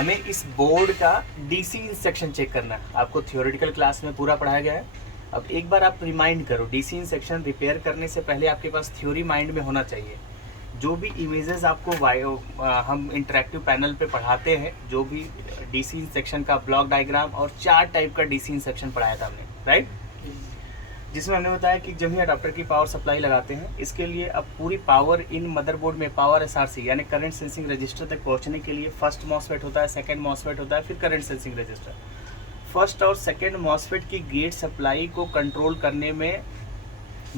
हमें इस बोर्ड का डीसी इन सेक्शन चेक करना है। आपको थियोरेटिकल क्लास में पूरा पढ़ाया गया है। अब एक बार आप रिमाइंड करो, डीसी इन सेक्शन रिपेयर करने से पहले आपके पास थ्योरी माइंड में होना चाहिए। जो भी इमेजेस आपको हम इंटरेक्टिव पैनल पे पढ़ाते हैं, जो भी डीसी इन सेक्शन का ब्लॉक डायग्राम और 4 टाइप का डीसी इन सेक्शन पढ़ाया था हमने, राइट, जिसमें हमने बताया कि जब भी अडाप्टर की पावर सप्लाई लगाते हैं, इसके लिए अब पूरी पावर इन मदरबोर्ड में पावर एसआरसी यानी करंट सेंसिंग रजिस्टर तक पहुंचने के लिए फर्स्ट मॉसफेट होता है, सेकंड मॉसफेट होता है, फिर करंट सेंसिंग रजिस्टर। फर्स्ट और सेकंड मॉसफेट की गेट सप्लाई को कंट्रोल करने में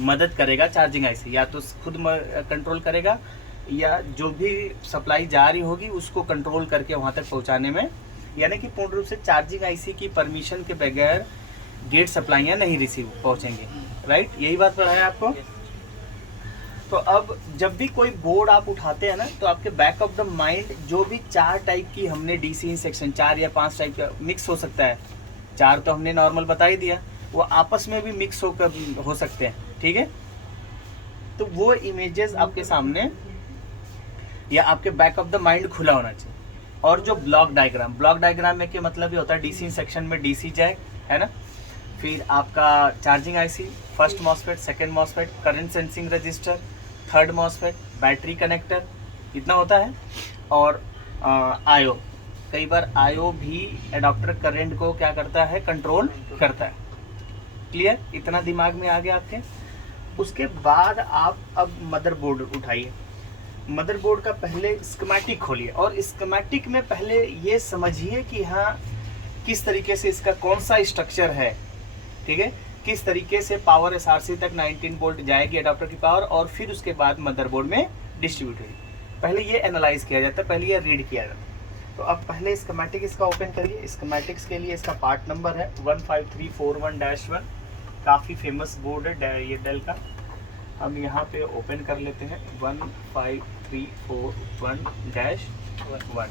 मदद करेगा चार्जिंग आईसी, या तो खुद कंट्रोल करेगा या जो भी सप्लाई जा रही होगी उसको कंट्रोल करके वहाँ तक पहुँचाने में, यानी कि पूर्ण रूप से चार्जिंग आईसी की परमिशन के बगैर गेट सप्लाइयाँ नहीं रिसीव पहुँचेंगी, राइट, यही बात पढ़ा है आपको। तो अब जब भी कोई बोर्ड आप उठाते हैं ना, तो आपके बैक ऑफ द माइंड जो भी 4 टाइप की हमने डीसी इन सेक्शन, 4 या 5 टाइप का मिक्स हो सकता है, 4 तो हमने नॉर्मल बता ही दिया, वो आपस में भी मिक्स होकर हो सकते हैं, ठीक है। तो वो इमेजेस आपके सामने या आपके बैक ऑफ द माइंड खुला होना चाहिए। और जो ब्लॉक डायग्राम में क्या मतलब ये होता है, डीसी इन सेक्शन में डीसी जैक है ना, फिर आपका charging IC, first MOSFET, second MOSFET, current sensing register, third MOSFET, battery connector, इतना होता है। और आईओ, कई बार आईओ भी एडाप्टर करंट को क्या करता है, कंट्रोल करता है। क्लियर, इतना दिमाग में आ गया आपके। उसके बाद आप अब मदरबोर्ड उठाइए। मदरबोर्ड का पहले स्कीमेटिक खोलिए और स्कीमेटिक में पहले ये समझिए कि हाँ किस तरीके से इसका कौन सा स्ट्रक्चर है, ठीक है, किस तरीके से पावर एसआरसी तक 19 वोल्ट जाएगी एडाप्टर की पावर, और फिर उसके बाद मदरबोर्ड में डिस्ट्रीब्यूट होगी। पहले ये एनालाइज किया जाता है, पहले ये रीड किया जाता है। तो अब पहले स्कीमेटिक इसका ओपन करिए। स्कीमेटिक्स के लिए इसका पार्ट नंबर है 15341-1, काफ़ी फेमस बोर्ड है ये डेल का। हम यहाँ पे ओपन कर लेते हैं 15341-1,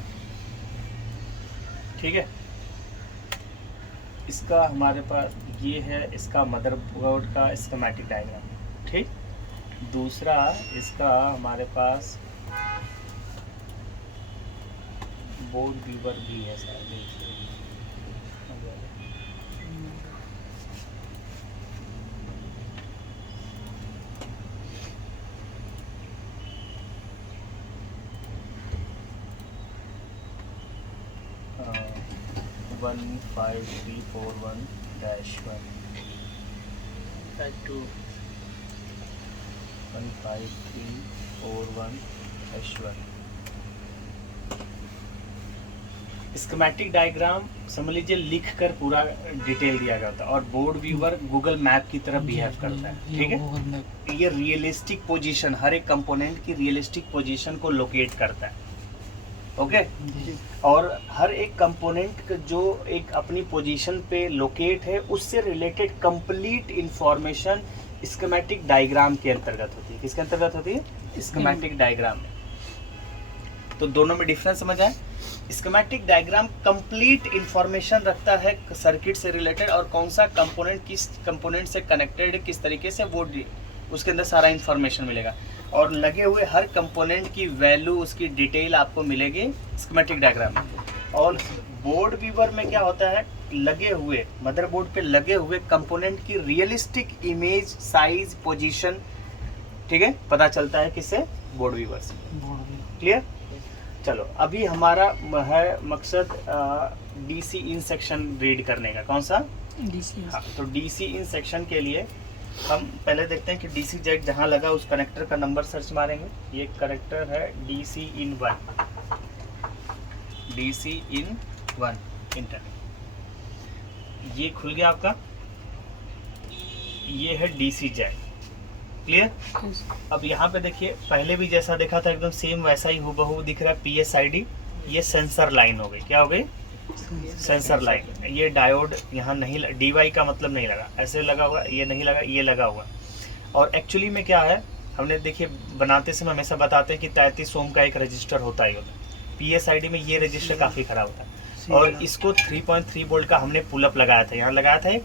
ठीक है। इसका हमारे पास ये है इसका मदरबोर्ड का स्कीमेटिक डायग्राम, ठीक। दूसरा इसका हमारे पास बोर्ड व्यूअर भी है शायद, 15341-1, 15341-1। स्कीमेटिक डायग्राम समझ लीजिए लिख कर पूरा डिटेल दिया गया होता है, और बोर्ड व्यूअर गूगल मैप की तरह बिहेव करता है, ठीक है। ये रियलिस्टिक पोजीशन, हर एक कंपोनेंट की रियलिस्टिक पोजीशन को लोकेट करता है, ओके। और हर एक कंपोनेंट जो एक अपनी पोजीशन पे लोकेट है, उससे related complete information schematic diagram के अंतर्गत होती है। किसके अंतर्गत होती है? स्कीमेटिक डायग्राम में। तो दोनों में डिफरेंस समझ आए। स्कीमेटिक डायग्राम कंप्लीट इंफॉर्मेशन रखता है सर्किट से रिलेटेड, और कौन सा कंपोनेंट किस कंपोनेंट से कनेक्टेड है, किस तरीके से, वो उसके अंदर सारा इंफॉर्मेशन मिलेगा। और लगे हुए हर कंपोनेंट की वैल्यू, उसकी डिटेल आपको मिलेगी स्कीमेटिक डायग्राम में। और बोर्ड व्यूअर में क्या होता है, लगे हुए मदरबोर्ड पे लगे हुए कंपोनेंट की रियलिस्टिक इमेज, साइज, पोजीशन, ठीक है, पता चलता है किससे? बोर्ड व्यूअर से। क्लियर? चलो अभी हमारा है मकसद डीसी इन सेक्शन रीड करने का। कौन सा? डीसी। हाँ, तो डीसी इन सेक्शन के लिए हम पहले देखते हैं कि डीसी जैक जहाँ लगा उस कनेक्टर का नंबर सर्च मारेंगे। ये कनेक्टर है डीसी इन 1, डीसी इन 1 इंटर। ये खुल गया आपका, ये है डीसी जैक। क्लियर? अब यहाँ पे देखिए, पहले भी जैसा देखा था एकदम सेम वैसा ही हूबहू दिख रहा है। PSID, ये सेंसर लाइन हो गई। क्या हो गई? Sensor line. ये डायोड यहाँ नहीं, DY का मतलब नहीं लगा, ऐसे लगा हुआ, ये नहीं लगा, ये लगा हुआ। और एक्चुअली में क्या है, हमने देखिए बनाते समय हमेशा बताते हैं कि 33 ओम का एक रजिस्टर होता ही होता है। PSID में ये रजिस्टर काफ़ी खराब होता है, और इसको 3.3 वोल्ट का हमने पुलअप लगाया था, यहाँ लगाया था एक।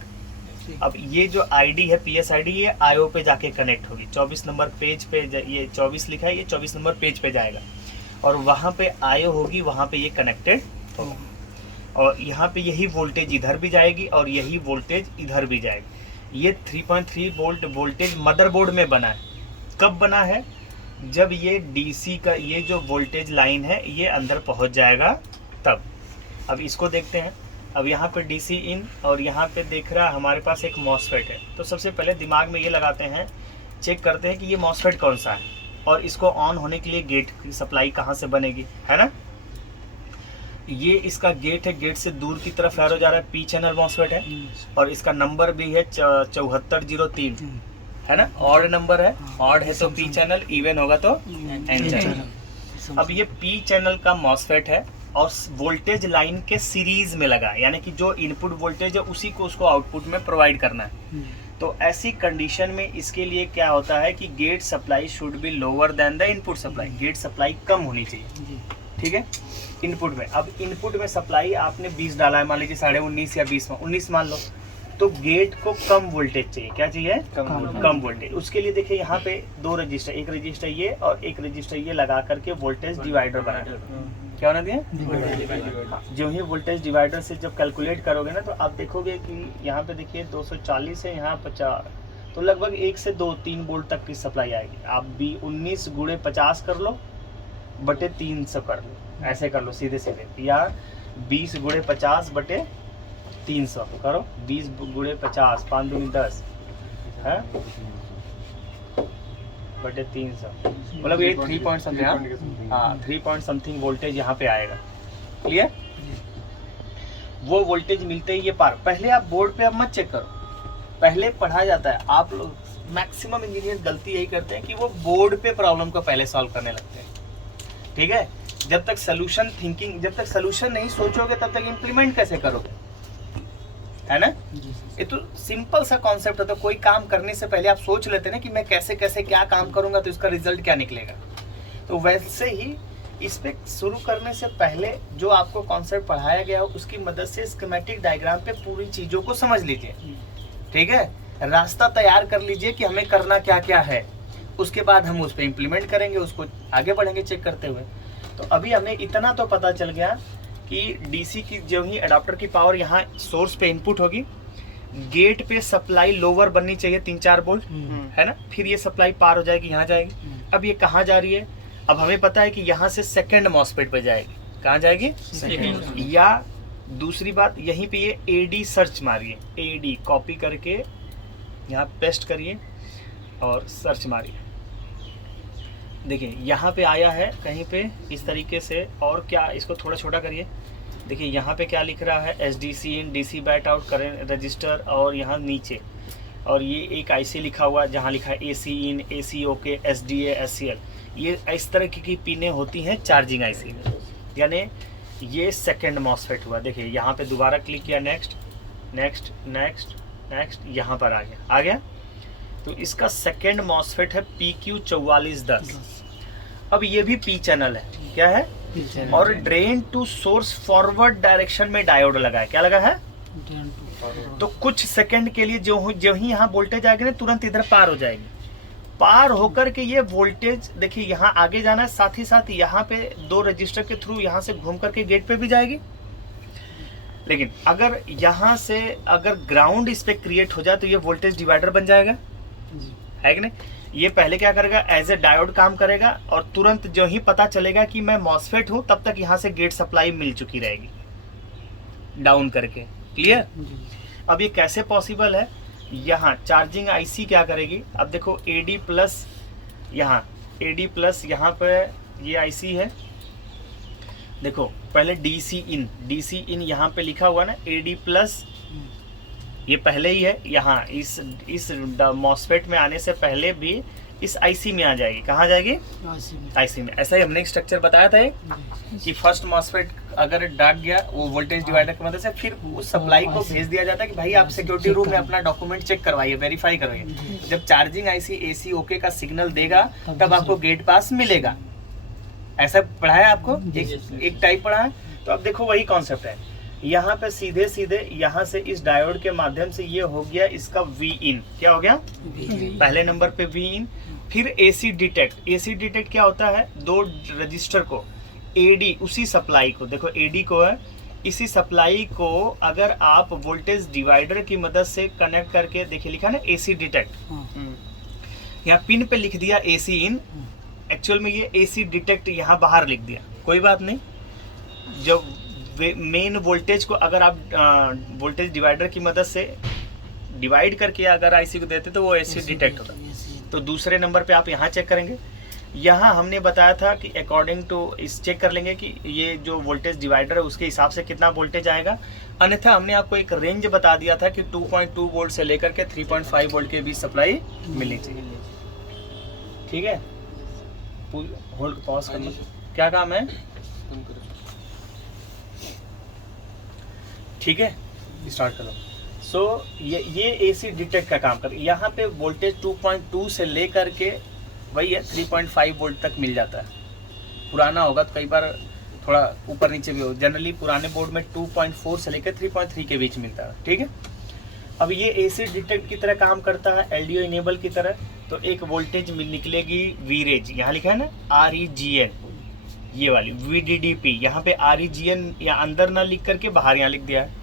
अब ये जो ID है PSID, ये IO पे जाके कनेक्ट होगी। 24 नंबर पेज पे, ये 24 लिखा है, ये 24 नंबर पेज पे जाएगा, और वहाँ पे IO होगी, वहाँ पे ये कनेक्टेड होगा। और यहाँ पे यही वोल्टेज इधर भी जाएगी और यही वोल्टेज इधर भी जाएगी। ये 3.3 वोल्ट वोल्टेज मदरबोर्ड में बना है। कब बना है? जब ये डीसी का ये जो वोल्टेज लाइन है ये अंदर पहुँच जाएगा तब। अब इसको देखते हैं। अब यहाँ पे डीसी इन और यहाँ पे देख रहा है हमारे पास एक मॉसफेट है। तो सबसे पहले दिमाग में ये लगाते हैं, चेक करते हैं कि ये मॉसफेट कौन सा है और इसको ऑन होने के लिए गेट की सप्लाई कहाँ से बनेगी, है ना। ये इसका गेट है, गेट से दूर की तरफ एरो जा रहा है, पी चैनल मॉसफेट है और इसका नंबर भी है 7403, है ना। ऑड नंबर है, ऑड है तो पी चैनल, इवन होगा तो एन चैनल। अब ये पी चैनल का मॉसफेट है और वोल्टेज लाइन के सीरीज में लगा, यानी कि जो इनपुट वोल्टेज है उसी को उसको आउटपुट में प्रोवाइड करना है। तो ऐसी कंडीशन में इसके लिए क्या होता है कि gate supply should be lower than the input supply. Gate supply कम होनी चाहिए, ठीक है, इनपुट में। अब इनपुट में सप्लाई आपने 20 डाला है, मान लीजिए 19.5 या 20 में 19 मान लो, तो गेट को कम वोल्टेज चाहिए। क्या चाहिए? कम वोल्टेज। उसके लिए देखिए यहाँ पे 2 रजिस्टर, एक रजिस्टर ये और एक रजिस्टर ये लगा करके वोल्टेज डिवाइडर बना दिया। क्या होना दिया? जो ही वोल्टेज डिवाइडर से जब कैलकुलेट करोगे ना तो आप देखोगे कि यहाँ पे देखिए 240 है, यहाँ 50, तो लगभग 1 से 2-3 वोल्ट तक की सप्लाई आएगी। आप भी 19 गुणे 50 कर लो बटे 300 कर लो, ऐसे कर लो सीधे सीधे, या 20 गुणे 50 बटे 300 करो। 20 गुणे 50, 5 दूनी 10 है बटे 300, मतलब ये 3 पॉइंट समथिंग, हाँ 3 पॉइंट समथिंग वोल्टेज यहाँ पे आएगा। क्लियर? वो वोल्टेज मिलते ही ये पार। पहले आप बोर्ड पे अब मत चेक करो, पहले पढ़ा जाता है। आप लोग मैक्सिमम इंजीनियर गलती यही करते हैं कि वो बोर्ड पे प्रॉब्लम को पहले सॉल्व करने लगते हैं, ठीक है। जब तक सोल्यूशन थिंकिंग, जब तक सोल्यूशन नहीं सोचोगे तब तक इम्प्लीमेंट कैसे करोगे, है ना। ये तो सिंपल सा कॉन्सेप्ट होता है। कोई काम करने से पहले आप सोच लेते ना कि मैं कैसे कैसे क्या काम करूंगा तो इसका रिजल्ट क्या निकलेगा। तो वैसे ही इस पे शुरू करने से पहले जो आपको कॉन्सेप्ट पढ़ाया गया हो उसकी मदद से स्कीमेटिक डायग्राम पे पूरी चीज़ों को समझ लीजिए, ठीक है। रास्ता तैयार कर लीजिए कि हमें करना क्या क्या है, उसके बाद हम उस पर इम्प्लीमेंट करेंगे, उसको आगे बढ़ेंगे चेक करते हुए। तो अभी हमें इतना तो पता चल गया कि डीसी की जो ही अडाप्टर की पावर यहाँ सोर्स पे इनपुट होगी, गेट पे सप्लाई लोअर बननी चाहिए 3-4 वोल्ट, है ना। फिर ये सप्लाई पार हो जाएगी, यहाँ जाएगी। अब ये कहाँ जा रही है? अब हमें पता है कि यहाँ से सेकंड मॉसफेट पे जाएगी। कहाँ जाएगी? या दूसरी बात, यहीं पे ये एडी सर्च मारिए, एडी कॉपी करके यहाँ पेस्ट करिए और सर्च मारिए। देखिए यहाँ पे आया है कहीं पे इस तरीके से, और क्या इसको थोड़ा छोटा करिए। देखिए यहाँ पे क्या लिख रहा है, SDC इन, DC bat out current register, और यहाँ नीचे और ये एक IC लिखा हुआ है जहाँ लिखा है AC इन, AC OK, SDA, SCL। ये इस तरह की पिनें होती हैं चार्जिंग IC में। यानी ये सेकंड मॉसफेट हुआ। देखिए यहाँ पे दोबारा क्लिक किया, नेक्स्ट नेक्स्ट नेक्स्ट नेक्स्ट, यहाँ पर आ गया, आ गया। तो इसका सेकंड मॉसफेट है PQ 4410। अब ये भी P चैनल है, क्या है? और drain to source forward direction में डायोड लगा है। क्या लगा है? तो कुछ सेकंड के लिए जो ही यहाँ वोल्टेज आएगी ना तुरंत इधर पार हो जाएगी। पार होकर के ये वोल्टेज देखिए यहाँ आगे जाना है, साथ ही साथ यहाँ पे 2 रजिस्टर के थ्रू यहाँ से घूम करके गेट पे भी जाएगी। लेकिन अगर यहाँ से अगर ग्राउंड इस पे क्रिएट हो जाए तो ये वोल्टेज डिवाइडर बन जाएगा, है कि नहीं। ये पहले क्या करेगा, एज ए डायोड काम करेगा और तुरंत जो ही पता चलेगा कि मैं मॉसफेट हूँ तब तक यहाँ से गेट सप्लाई मिल चुकी रहेगी डाउन करके। क्लियर? अब ये कैसे पॉसिबल है? यहाँ चार्जिंग IC क्या करेगी, अब देखो AD प्लस, यहाँ AD प्लस, यहाँ पे ये IC है। देखो पहले DC इन यहाँ पे लिखा हुआ ना AD प्लस, ये पहले ही है। यहाँ इस मॉसफेट में आने से पहले भी इस IC में आ जाएगी। कहाँ जाएगी? IC में। ऐसा ही हमने एक स्ट्रक्चर बताया था कि फर्स्ट मॉसफेट अगर डाक गया वो वोल्टेज डिवाइडर की मदद से फिर उस सप्लाई को भेज दिया जाता है कि भाई आप सिक्योरिटी रूम में अपना डॉक्यूमेंट चेक करवाइए, वेरीफाई करवाइए। जब चार्जिंग IC AC OK का सिग्नल देगा तब आपको गेट पास मिलेगा। ऐसा पढ़ाया आपको, एक टाइप पढ़ा है। तो अब देखो वही कॉन्सेप्ट है। यहाँ पे सीधे सीधे यहाँ से इस डायोड के माध्यम से ये हो गया इसका V इन। क्या हो गया? पहले नंबर पे V इन। फिर AC डिटेक्ट। AC डिटेक्ट क्या होता है? 2 रजिस्टर को एडी उसी सप्लाई को, देखो एडी को है, इसी सप्लाई को अगर आप वोल्टेज डिवाइडर की मदद से कनेक्ट करके, देखिए लिखा ना एसी डिटेक्ट, यहाँ पिन पे लिख दिया एसी इन, एक्चुअल में ये एसी डिटेक्ट यहाँ बाहर लिख दिया, कोई बात नहीं। जब मेन वोल्टेज को अगर आप वोल्टेज डिवाइडर की मदद से डिवाइड करके अगर आईसी को देते तो वो एसी डिटेक्ट होता। तो दूसरे नंबर पे आप यहाँ चेक करेंगे, यहाँ हमने बताया था कि अकॉर्डिंग टू इस चेक कर लेंगे कि ये जो वोल्टेज डिवाइडर है उसके हिसाब से कितना वोल्टेज आएगा। अन्यथा हमने आपको एक रेंज बता दिया था कि 2.2 वोल्ट से लेकर के 3.5 वोल्ट के बीच सप्लाई मिलनी चाहिए। ठीक है, होल्ड पॉज करना, क्या काम है? ठीक है, स्टार्ट करो। सो ये एसी डिटेक्ट का काम कर, यहाँ पे वोल्टेज 2.2 से लेकर के वही है 3.5 वोल्ट तक मिल जाता है। पुराना होगा तो कई बार थोड़ा ऊपर नीचे भी हो, जनरली पुराने बोर्ड में 2.4 से लेकर 3.3 के बीच मिलता है। ठीक है, अब ये एसी डिटेक्ट की तरह काम करता है, एलडीओ इनेबल की तरह। तो एक वोल्टेज निकलेगी वीरेज, यहाँ लिखा है ना REGN, ये वाली VDDP, यहाँ पे REGN या अंदर ना लिख करके बाहर यहाँ लिख दिया है।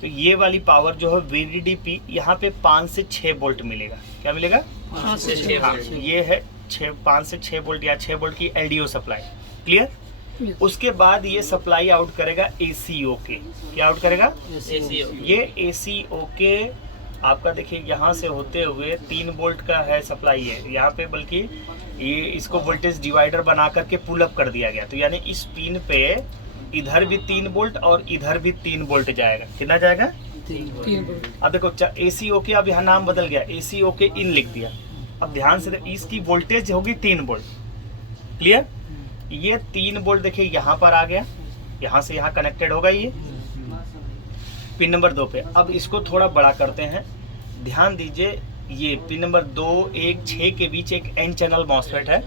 तो ये वाली पावर जो है VDDP, यहाँ पे 5 से 6 वोल्ट मिलेगा। क्या मिलेगा? 5 से 6। हाँ, ये है 5 से 6 वोल्ट या 6 वोल्ट की एलडीओ सप्लाई। क्लियर? उसके बाद ये सप्लाई आउट करेगा ACO के। क्या आउट करेगा? ACO। ये ACO के आपका देखिए यहाँ से होते हुए 3 वोल्ट का है सप्लाई है यहाँ पे, बल्कि ये इसको वोल्टेज डिवाइडर बना करके पुल अप कर दिया गया। तो यानी इस पिन पे इधर भी 3 वोल्ट और इधर भी 3 वोल्ट जाएगा। कितना जाएगा? 3 वोल्ट। अब देखो ACO के, अब यहाँ नाम बदल गया, ACO के इन लिख दिया। अब ध्यान से इसकी वोल्टेज होगी 3 वोल्ट। क्लियर? ये 3 वोल्ट देखिए यहाँ पर आ गया, यहाँ से यहाँ कनेक्टेड होगा ये पिन नंबर 2 पे। अब इसको थोड़ा बड़ा करते हैं, ध्यान दीजिए। ये पिन नंबर 2, 1, 6 के बीच एक N चैनल मॉसफेट है,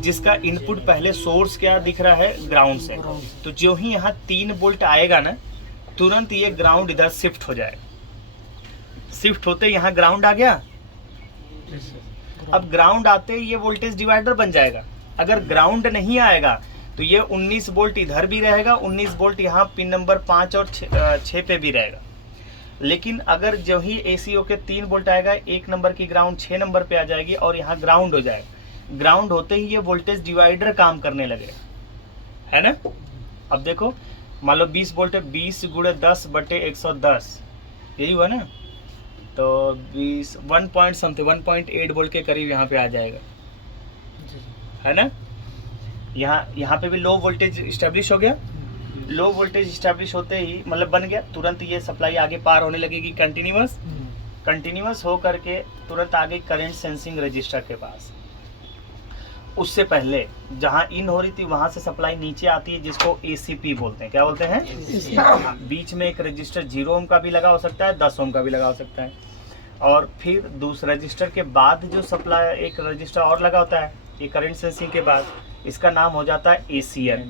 जिसका इनपुट पहले सोर्स क्या दिख रहा है? ग्राउंड से। तो जो ही यहाँ 3 वोल्ट आएगा ना, तुरंत ये ग्राउंड इधर शिफ्ट हो जाएगा। शिफ्ट होते यहाँ ग्राउंड आ गया। अब ग्राउंड आते ये वोल्टेज डिवाइडर बन जाएगा। अगर ग्राउंड नहीं आएगा तो ये 19 वोल्ट इधर भी रहेगा, 19 वोल्ट यहाँ पिन नंबर 5 और 6 पे भी रहेगा। लेकिन अगर जो ही ACO के 3 वोल्ट आएगा, 1 नंबर की ग्राउंड 6 नंबर पे आ जाएगी और यहाँ ग्राउंड हो जाएगा। ग्राउंड होते ही ये वोल्टेज डिवाइडर काम करने लगेगा, है ना? अब देखो, मान लो 20 वोल्ट है, 20 गुणे 10/110, यही हुआ ना? तो 20 1.8 वोल्ट के करीब यहाँ पे आ जाएगा, है ना? यहाँ पे भी लो वोल्टेज स्टैब्लिश हो गया। लो वोल्टेज स्टैब्लिश होते ही मतलब बन गया, तुरंत ये सप्लाई आगे पार होने लगेगी कंटिन्यूअस हो करके तुरंत आगे करंट सेंसिंग रजिस्टर के पास। उससे पहले जहाँ इन हो रही थी वहां से सप्लाई नीचे आती है, जिसको ACP बोलते हैं। क्या बोलते हैं? बीच में एक रजिस्टर 0 ओम का भी लगा हो सकता है, 10 ओम का भी लगा हो सकता है। और फिर दूसरे रजिस्टर के बाद जो सप्लाई एक रजिस्टर और लगा होता है, ये करंट सेंसिंग के बाद, इसका नाम हो जाता है ACN।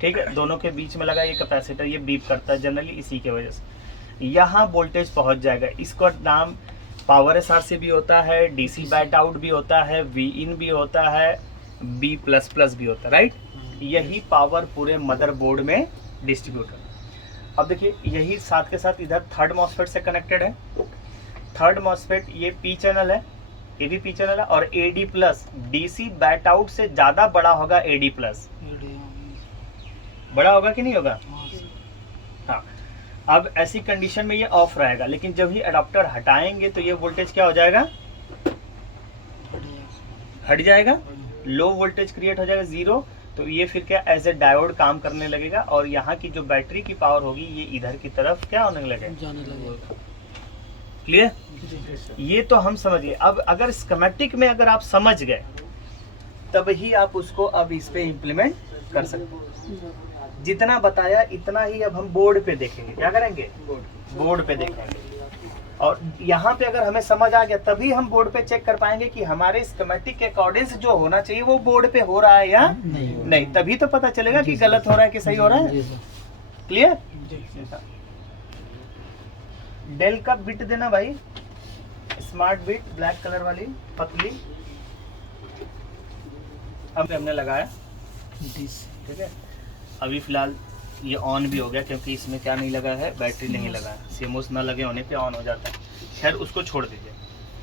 ठीक है, दोनों के बीच में लगा ये कैपेसिटर, ये बीप करता है जनरली, इसी के वजह से यहाँ वोल्टेज पहुंच जाएगा। इसका नाम पावर SRC भी होता है, DC बैट आउट भी होता है, Vin भी होता है, B++ भी होता है, राइट? यही पावर पूरे मदरबोर्ड में डिस्ट्रीब्यूट है। अब देखिए, यही साथ के साथ इधर थर्ड मॉसफेट से कनेक्टेड है। थर्ड मॉसफेट ये P चैनल है, ये भी P चैनल है, और AD+, DC बैट आउट से ज़्यादा बड़ा होगा AD+, बड़ा होगा कि नहीं होगा? हाँ। अब ऐसी कंडीशन में ये ऑफ रहेगा, लेकिन जब ही अडॉप्टर हटाएंगे तो ये वोल्टेज क्या हो जाएगा? हट जाएगा, लो वोल्टेज क्रिएट हो जाएगा 0। तो ये फिर क्या एज ए डायोड काम करने लगेगा, और यहाँ की जो बैटरी की पावर होगी ये इधर की तरफ क्या होने लगेगा? क्लियर? ये तो हम समझ गए। अब अगर स्कीमेटिक में अगर आप समझ गए तब ही आप उसको अब इस पे इम्प्लीमेंट कर सकते हैं। जितना बताया इतना ही अब हम बोर्ड पे देखेंगे। क्या करेंगे? बोर्ड पे देखेंगे। और यहाँ पे अगर हमें समझ आ गया तभी हम बोर्ड पे चेक कर पाएंगे कि हमारे स्कीमेटिक के अकॉर्डिंग जो होना चाहिए वो बोर्ड पे हो रहा है या नहीं। तभी तो पता चलेगा कि गलत हो रहा है कि सही हो रहा है। क्लियर? डेल का बिट देना भाई, स्मार्ट बिट, ब्लैक कलर वाली पतली। अब हमने लगाया DC। ठीक है। अभी फ़िलहाल ये ऑन भी हो गया क्योंकि इसमें क्या नहीं लगा है, बैटरी नहीं लगा है। CMOS ना लगे होने पे ऑन हो जाता है। खैर उसको छोड़ दीजिए,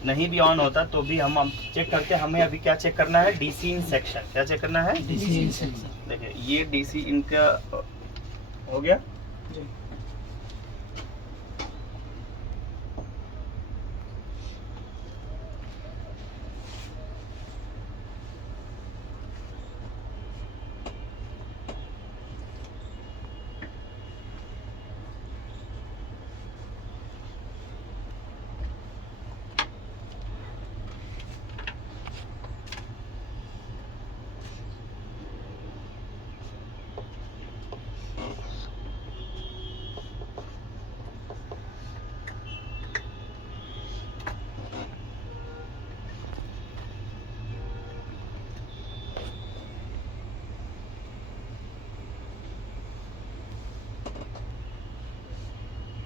नहीं भी ऑन होता तो भी हम चेक करते हैं। हमें अभी क्या चेक करना है, DC इन सेक्शन। क्या चेक करना है, DC इन सेक्शन। देखिए ये DC इन का हो गया। जी।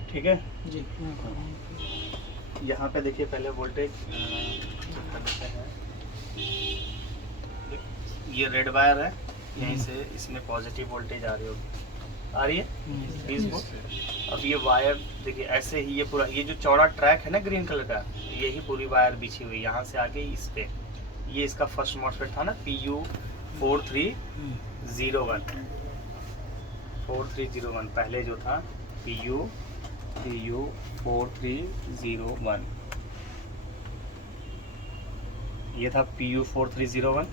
ठीक है। जी। यहाँ पे देखिए पहले वोल्टेज, ये रेड वायर है, यहीं से इसमें पॉजिटिव वोल्टेज आ रही होगी, आ रही है 20 वोल्ट। अब ये वायर देखिए ऐसे ही, ये पूरा ये जो चौड़ा ट्रैक है ना ग्रीन कलर का, यही पूरी वायर बिछी हुई यहाँ से आगे इस पे। ये इसका फर्स्ट मॉसफेट था ना, PU4301 4301 पहले जो था PU4301, ये था PU4301।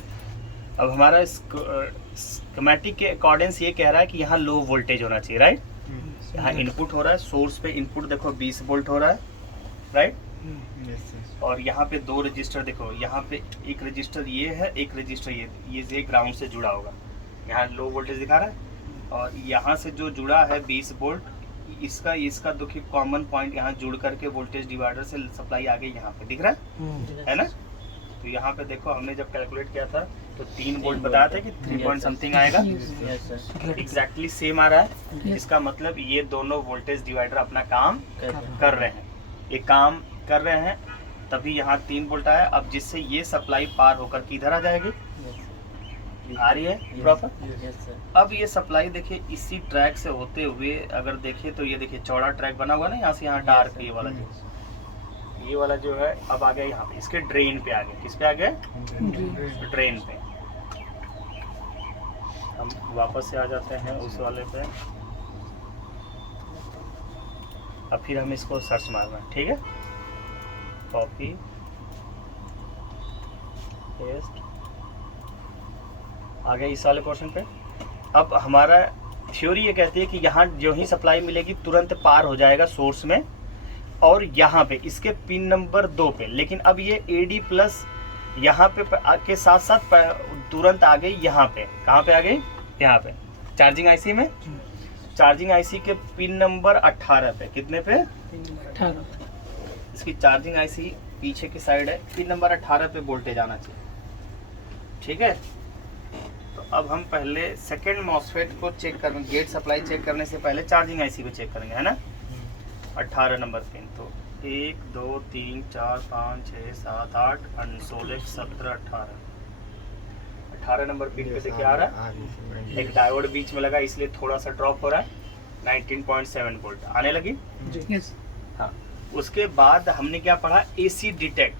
अब हमारा स्कीमेटिक के अकॉर्डिंग ये कह रहा है कि यहाँ लो वोल्टेज होना चाहिए, राइट। यहाँ इनपुट हो रहा है, सोर्स पे इनपुट देखो 20 वोल्ट हो रहा है, राइट। और यहाँ पे दो रजिस्टर देखो, यहाँ पे एक रजिस्टर ये है, एक रजिस्टर ये ग्राउंड से जुड़ा होगा, यहाँ लो वोल्टेज दिखा रहा है। और यहाँ से जो जुड़ा है 20 वोल्ट, इसका देखिए कॉमन पॉइंट यहाँ जुड़ करके वोल्टेज डिवाइडर से सप्लाई आगे यहाँ पे दिख रहा है ना। तो यहाँ पे देखो हमने जब कैलकुलेट किया था तो 3 वोल्ट बताया था कि 3 पॉइंट समथिंग आएगा, एग्जैक्टली सेम आ रहा है। इसका मतलब ये दोनों वोल्टेज डिवाइडर अपना काम कर रहे हैं, ये काम कर रहे हैं, तभी यहाँ 3 वोल्ट आया। अब जिससे ये सप्लाई पार होकर किधर आ जाएगी, आ रही है प्रॉपर। अब ये सप्लाई देखिए इसी ट्रैक से होते हुए अगर देखें तो ये देखिए चौड़ा ट्रैक बना हुआ ना, यहाँ से यहाँ डार्क ये वाला जो है अब आ गया यहाँ पे, इसके ड्रेन पे आ गया। किस पे आ गया, ड्रेन पे। हम वापस से आ जाते हैं उस वाले पे, अब फिर हम इसको सर्च मारना है, ठीक है। कॉपी पेस्ट आ गया इस वाले पोर्शन पे। अब हमारा थ्योरी ये कहती है कि यहाँ जो ही सप्लाई मिलेगी तुरंत पार हो जाएगा सोर्स में, और यहाँ पे इसके पिन नंबर 2 पे। लेकिन अब ये AD प्लस यहाँ पे के साथ साथ तुरंत आ गई यहाँ पे। कहाँ पे आ गई, यहाँ पे चार्जिंग IC में, चार्जिंग IC के पिन नंबर 18 पे। कितने पे, 18। इसकी चार्जिंग IC पीछे की साइड है, पिन नंबर 18 पे वोल्टेज आना चाहिए, ठीक है। तो अब हम पहले सेकेंड मॉसफेट को चेक करेंगे, गेट सप्लाई चेक करने से पहले चार्जिंग IC को चेक करेंगे, है ना। 18 नंबर पिन, तो 1 2 3 4 5 6 7 8 16 17 18 नंबर पिन पे से क्या आ रहा है, एक डायोड बीच में लगा इसलिए थोड़ा सा ड्रॉप हो रहा है, 19.7 वोल्ट आने लगी। हाँ, उसके बाद हमने क्या पढ़ा, AC डिटेक्ट।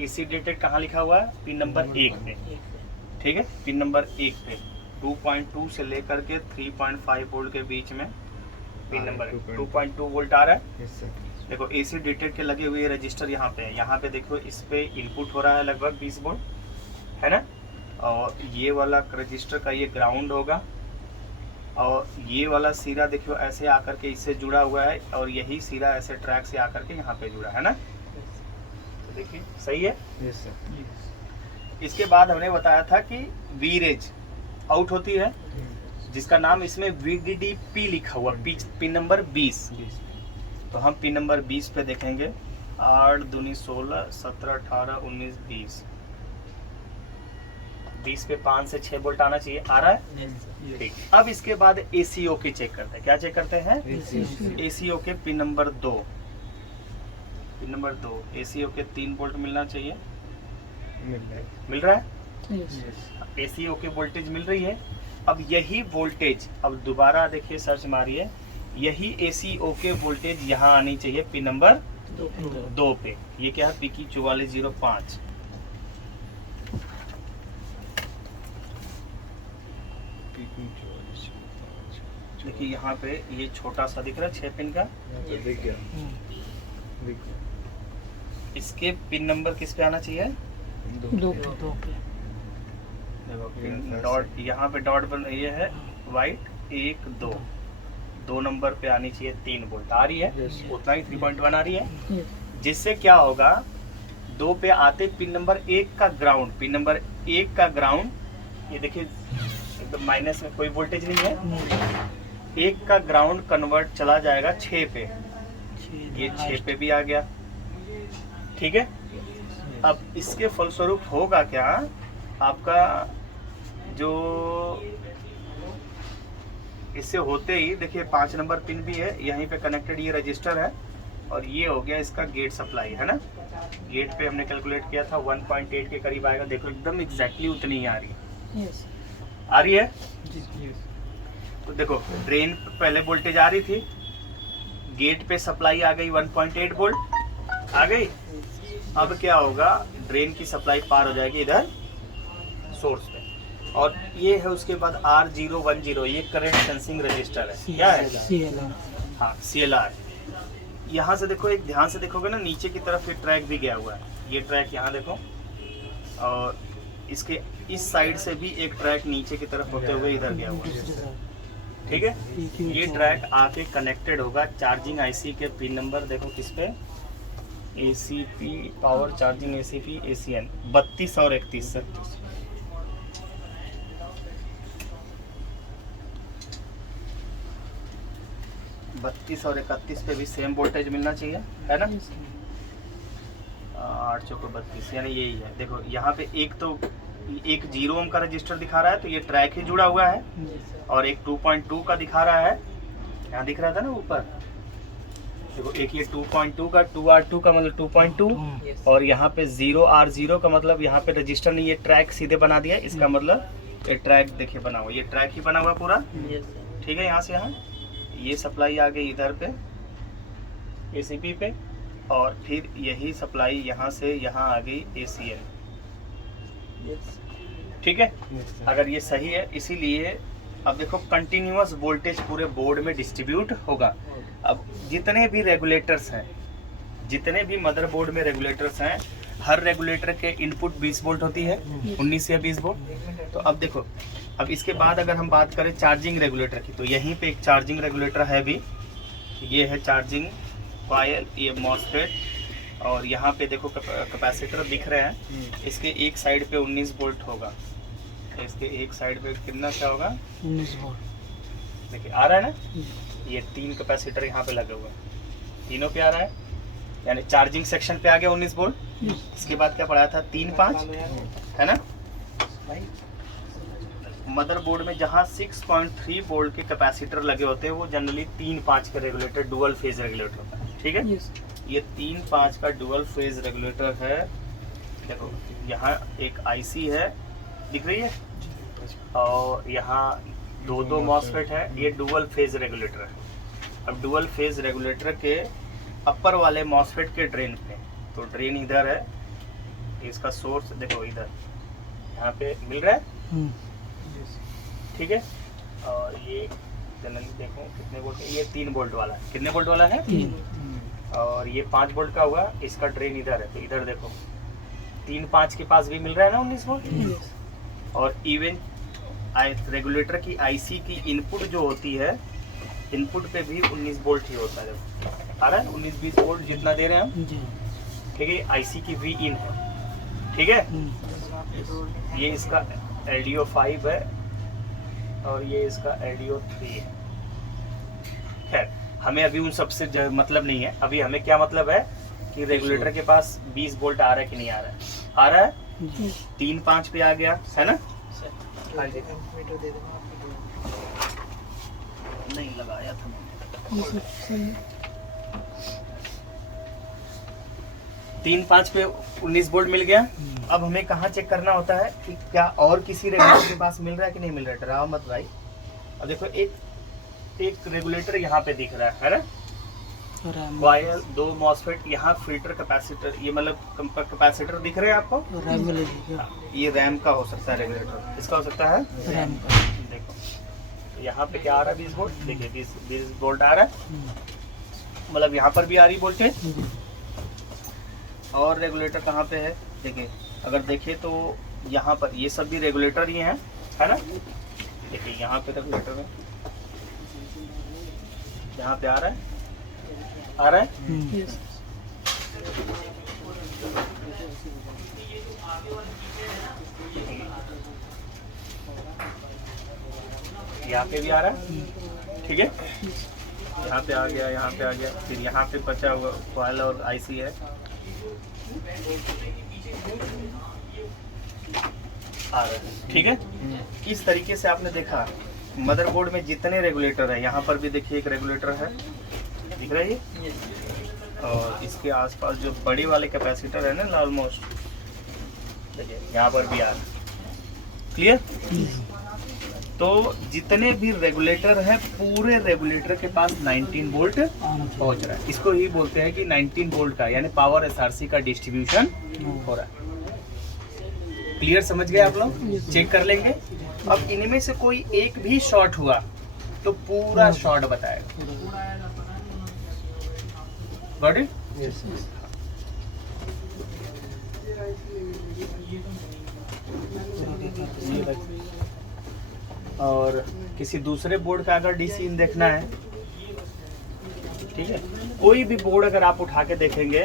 AC डिटेक्ट कहाँ लिखा हुआ है, पिन नंबर 1 पे, ठीक है। पिन नंबर 1 पे 2.2 से लेकर के 3.5 वोल्ट के बीच में पिन नंबर 2.2 वोल्ट आ रहा है। देखो AC डिटेक्ट के लगे हुए रजिस्टर यहाँ पे है, यहाँ पे देखो इस पे इनपुट हो रहा है लगभग 20 वोल्ट, है ना। और ये वाला रजिस्टर का ये ग्राउंड होगा, और ये वाला सिरा देखो ऐसे आकर के इससे जुड़ा हुआ है, और यही सिरा ऐसे ट्रैक से आकर के यहाँ पे जुड़ा है ना। तो देखिए सही है। इसके बाद हमने बताया था कि वीरेज आउट होती है, जिसका नाम इसमें VDDP लिखा हुआ, पिन नंबर 20। तो हम पिन नंबर 20 पे देखेंगे, 8 दूनी 16 17 18 19 20 पे 5 से 6 वोल्ट आना चाहिए, आ रहा है, ठीक। अब इसके बाद ACO के चेक करते हैं। क्या चेक करते हैं, ACO के pin number 2, pin number 2 ACO के 3 वोल्ट मिलना चाहिए, मिल रहा है। ACO के वोल्टेज मिल रही है, अब यही वोल्टेज, अब दोबारा देखिए सर्च मारिए, यही AC ओके वोल्टेज यहाँ आनी चाहिए पिन नंबर 2 पे। ये क्या है, PQ 4405। देखिए यहाँ पे ये छोटा सा दिख रहा है 6 पिन का, इसके पिन नंबर किस पे आना चाहिए, 2 पे। देखो पिन डॉट, यहाँ पे डॉट बन ये है वाइट, 1 2 नंबर पे आनी चाहिए 3 वोल्ट। आ रही है उतना ही 3.1 आ रही है, Yes. जिससे क्या होगा 2 पे आते पिन नंबर 1 का ग्राउंड, पिन नंबर 1 का ग्राउंड, ये देखिए एकदम माइनस में कोई वोल्टेज नहीं है, 1 का ग्राउंड कन्वर्ट चला जाएगा 6 पे, ये 6 पे भी आ गया, ठीक है। अब इसके फलस्वरूप होगा क्या, आपका जो इससे होते ही देखिए 5 नंबर पिन भी है यहीं पे कनेक्टेड, ये रजिस्टर है, और ये हो गया इसका गेट सप्लाई, है ना। गेट पे हमने कैलकुलेट किया था 1.8 के करीब आएगा, देखो एकदम एग्जैक्टली उतनी ही आ रही है। Yes. आ रही है, Yes. तो देखो ड्रेन पे पहले वोल्टेज आ रही थी, गेट पे सप्लाई आ गई 1.8 वोल्ट आ गई। अब क्या होगा, ड्रेन की सप्लाई पार हो जाएगी इधर सोर्स पे, और ये है उसके बाद R010, ये करंट सेंसिंग रजिस्टर है, क्या है, CLR. हाँ CLR। यहाँ से देखो, एक ध्यान से देखोगे ना, नीचे की तरफ ये ट्रैक भी गया हुआ है, ये ट्रैक यहाँ देखो, और इसके इस साइड से भी एक ट्रैक नीचे की तरफ होते हुए इधर गया हुआ है, दूसरे side. ठीक है। ये ट्रैक आके कनेक्टेड होगा चार्जिंग आईसी के पिन नंबर, देखो किस पे, ACP power charging ACP ACN 32 और 31 से। बत्तीस और 31 पे भी सेम वोल्टेज मिलना चाहिए, है ना। Yes. 8 चौको 32, यानी यही है। देखो यहाँ पे एक 0 ओम का रजिस्टर दिखा रहा है, तो ये ट्रैक ही जुड़ा हुआ है, Yes. और एक 2.2 का दिखा रहा है, यहाँ दिख रहा था ना ऊपर, देखो एक ये 2.2 का, 2R2 का मतलब 2.2, Yes. और यहाँ पे 0R0 का मतलब यहाँ पे रजिस्टर नहीं, ये ट्रैक सीधे बना दिया, इसका मतलब ये ट्रैक देखिए बना हुआ, ये ट्रैक ही बना हुआ पूरा, Yes. ठीक है। यहाँ से यहाँ ये सप्लाई आ गई इधर पे ACP पे, और फिर यही सप्लाई यहाँ से यहाँ आ गई ACN, Yes. ठीक है। अगर ये सही है, इसीलिए अब देखो कंटिन्यूअस वोल्टेज पूरे बोर्ड में डिस्ट्रीब्यूट होगा। अब जितने भी रेगुलेटर्स हैं, जितने भी मदरबोर्ड में रेगुलेटर्स हैं, हर रेगुलेटर के इनपुट 20 वोल्ट होती है, 19 या 20 वोल्ट। तो अब देखो, अब इसके बाद अगर हम बात करें चार्जिंग रेगुलेटर की, तो यहीं पे एक चार्जिंग रेगुलेटर है भी, ये है चार्जिंग कॉइल, ये मॉसफेट, और यहाँ पे देखो कैपेसिटर दिख रहे हैं, इसके एक साइड पे 19 वोल्ट होगा, इसके एक साइड पे कितना क्या होगा, 19 वोल्ट. देखिए आ रहा है ना, ये 3 कैपेसिटर यहाँ पे लगे हुए हैं, तीनों पे आ रहा है, यानी चार्जिंग सेक्शन पे आ गया 19 वोल्ट। इसके बाद क्या पढ़ाया था, 3-5 है ना। मदरबोर्ड में जहाँ 6.3 वोल्ट के कैपेसिटर लगे होते हैं, वो जनरली 3-5 का रेगुलेटर डुअल फेज रेगुलेटर होता है, ठीक है। Yes. ये 3-5 का डुअल फेज रेगुलेटर है। देखो यहाँ एक आईसी है, दिख रही है, और यहाँ 2 मॉसफेट है, ये डुअल फेज रेगुलेटर है। अब डुअल फेज रेगुलेटर के अपर वाले मॉसफेट के ड्रेन पे, तो ड्रेन इधर है, इसका सोर्स देखो इधर यहाँ पे मिल रहा है, ठीक है। और ये जनरली देखो कितने वोल्ट है, ये 3 वोल्ट वाला है, कितने वोल्ट वाला है, 3. और ये 5 वोल्ट का हुआ, इसका ड्रेन इधर है, तो इधर देखो 3-5 के पास भी मिल रहा है ना 19 वोल्ट। Yes. और इवन रेगुलेटर की आईसी की इनपुट जो होती है, इनपुट पे भी 19 वोल्ट ही होता है, देखो आ रहा है 19-20 वोल्ट जितना दे रहे हैं हम, जी. ठीक है। आईसी की वी इन है, ठीक है। ये इसका LDO 5 है, और ये इसका LDO 3 है। खैर हमें अभी उन सबसे मतलब नहीं है, अभी हमें क्या मतलब है कि रेगुलेटर के पास 20 वोल्ट आ रहा है कि नहीं आ रहा है, आ रहा है, जी. 3-5 पे आ गया है ना। नहीं लगाया था मैंने। ये सब सही है. 3 5 पे 19 वोल्ट मिल गया। अब हमें कहाँ चेक करना होता है कि क्या और किसी रेगुलेटर के पास मिल रहा है कि नहीं मिल रहा है। डराओ मत भाई। अब देखो एक रेगुलेटर यहाँ पे दिख रहा है ना, कॉइल, 2 मॉसफेट, यहाँ फिल्टर, कैपेसिटर, ये मतलब कैपेसिटर दिख रहे हैं आपको। ये रैम का हो सकता है रेगुलेटर, इसका हो सकता है रैम का। देखो यहाँ पे क्या आ रहा है 20 वोल्ट, देखिए 20 वोल्ट आ रहा है, मतलब यहाँ पर भी आ रही वोल्टेज। और रेगुलेटर कहाँ पे है देखिए, अगर देखें तो यहाँ पर ये सब भी रेगुलेटर ही है ना। देखिए यहाँ पे रेगुलेटर है, यहाँ पे आ रहा है यस। यहाँ पे भी आ रहा है, ठीक है। यहाँ पे आ गया, यहाँ पे आ गया, फिर यहाँ पे बचा हुआ कॉइल और आईसी है, आ रहा है, ठीक है। इस तरीके से आपने देखा मदरबोर्ड में जितने रेगुलेटर है, यहाँ पर भी देखिए एक रेगुलेटर है, दिख रहा है ये। और इसके आसपास जो बड़ी वाले कैपेसिटर है ना, ऑलमोस्ट देखिए यहाँ पर भी आ रहा है, क्लियर। तो जितने भी रेगुलेटर है, पूरे रेगुलेटर के पास 19 वोल्ट पहुंच रहा है। इसको ही बोलते हैं कि 19 वोल्ट का यानी पावर एसआरसी का डिस्ट्रीब्यूशन हो रहा है। क्लियर, समझ गए आप लोग। चेक कर लेंगे। अब इनमें से कोई एक भी शॉर्ट हुआ तो पूरा शॉर्ट बताएगा। Got it? यस। और किसी दूसरे बोर्ड का अगर डीसी इन देखना है, ठीक है, कोई भी बोर्ड अगर आप उठा के देखेंगे,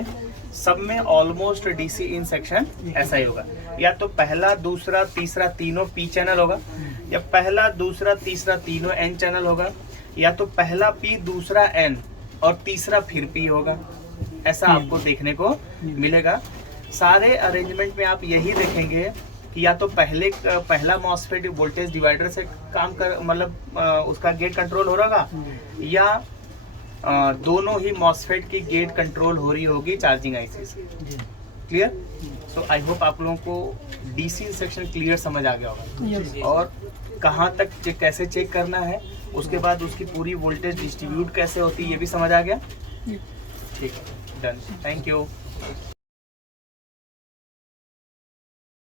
सब में ऑलमोस्ट डीसी इन सेक्शन ऐसा ही होगा। या तो पहला, दूसरा, तीसरा तीनों पी चैनल होगा, या पहला, दूसरा, तीसरा तीनों एन चैनल होगा, या तो पहला पी, दूसरा एन और तीसरा फिर पी होगा। ऐसा आपको देखने को मिलेगा। सारे अरेंजमेंट में आप यही देखेंगे कि या तो पहला मॉसफेट वोल्टेज डिवाइडर से काम कर, मतलब उसका गेट कंट्रोल हो रहा होगा, या दोनों ही मॉसफेट की गेट कंट्रोल हो रही होगी चार्जिंग आईसी से। क्लियर? सो आई होप आप लोगों को डीसी सेक्शन क्लियर समझ आ गया होगा, और कहाँ तक कैसे चेक करना है, उसके बाद उसकी पूरी वोल्टेज डिस्ट्रीब्यूट कैसे होती है ये भी समझ आ गया। ठीक है, डन, थैंक यू।